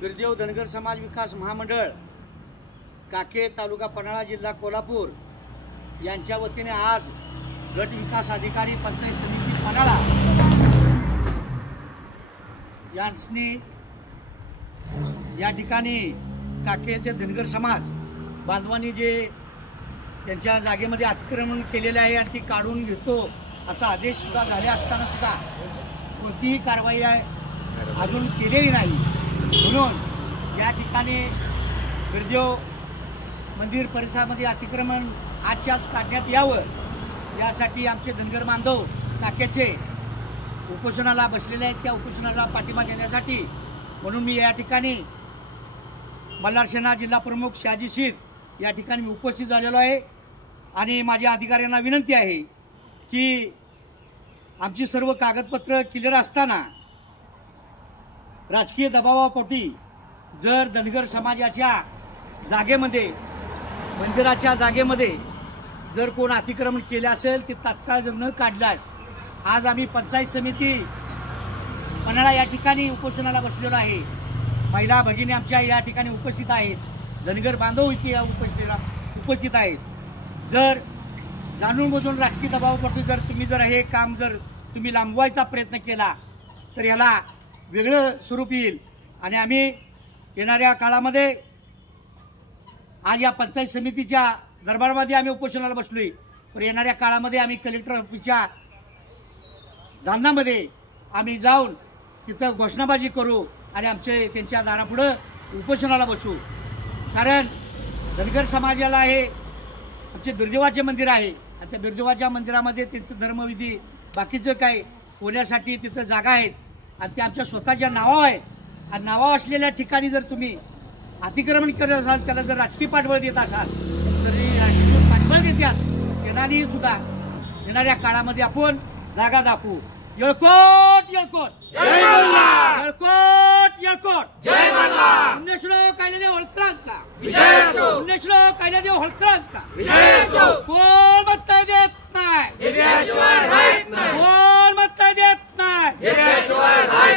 बिरदेव धनगर समाज विकास महामंडळ काके तालुका पन्हाळा जिल्हा कोल्हापूर यांच्या वतीने आज गट विकास अधिकारी पंचायत समिती पन्हाळा यांनी या ठिकाणी काकेचे धनगर समाज बांधवांनी जे त्यांच्या जागेमध्ये अतिक्रमण केलेले आहे आणि ती काढून घेतो असा आदेश सुद्धा झाले असताना सुद्धा कोणतीही कारवाई अजून केलेली नाही। म्हणून या ठिकाणी बिरदेव मंदिर परिसरामध्ये अतिक्रमण आजच्या आज काढण्यात यावं यासाठी आमचे धनगर बांधव काकेचे उपोषणाला बसलेले आहेत। त्या उपोषणाला पाठिंबा देण्यासाठी म्हणून मी या ठिकाणी मल्हार सेना जिल्हा प्रमुख शहाजी शीर या ठिकाणी मी उपस्थित झालेलो आहे आणि माझ्या अधिकाऱ्यांना विनंती आहे की आमची सर्व कागदपत्र क्लिअर असताना राजकीय दबावापोटी जर धनगर समाजाच्या जागेमध्ये मंदिराच्या जागेमध्ये जर कोण अतिक्रमण केले असेल ते तात्काळ जर न काढल्यास आज आम्ही पंचायत समिती पन्हाळा या ठिकाणी उपोषणाला बसलेलो आहे। महिला भगिनी आमच्या या ठिकाणी उपस्थित आहेत, धनगर बांधव इथे या उपस्थित आहेत। जर जाणून बुजून राजकीय दबावापोटी जर हे काम जर तुम्ही लांबवायचा प्रयत्न केला तर याला वेगळं स्वरूप येईल आणि आम्ही येणाऱ्या काळामध्ये आज या पंचायत समितीच्या दरबारमध्ये आम्ही उपोषणाला बसलोय, पण येणाऱ्या काळामध्ये आम्ही कलेक्टर ऑफिसच्या दालनामध्ये आम्ही जाऊन तिथं घोषणाबाजी करू आणि त्यांच्या दारापुढे उपोषणाला बसू। कारण धनगर समाजाला हे आमचे बिरदेवाचे मंदिर आहे आणि त्या बिरदेवाच्या मंदिरामध्ये त्यांचं धर्मविधी बाकीचं काय होण्यासाठी तिथं जागा आहेत आणि त्या आमच्या स्वतःच्या नावावर आहेत आणि नावावर असलेल्या ठिकाणी जर तुम्ही अतिक्रमण करत असाल त्याला जर राजकीय पाठबळ देत असाल तर राजकीय पाठबळ देत्यात येणारी सुद्धा येणाऱ्या काळामध्ये आपण जागा दाखवू। येळकोट येळकोट जय मल्हार, येळकोट येळकोट जय मल्हार। पुण्यश्लोक कायदेव होळकरांचा विजय असो, पुण्यश्लोक कायदेव होळकरांचा विजय असो। कोण मत्ता देत नाही, कोण मत्ता देत नाही।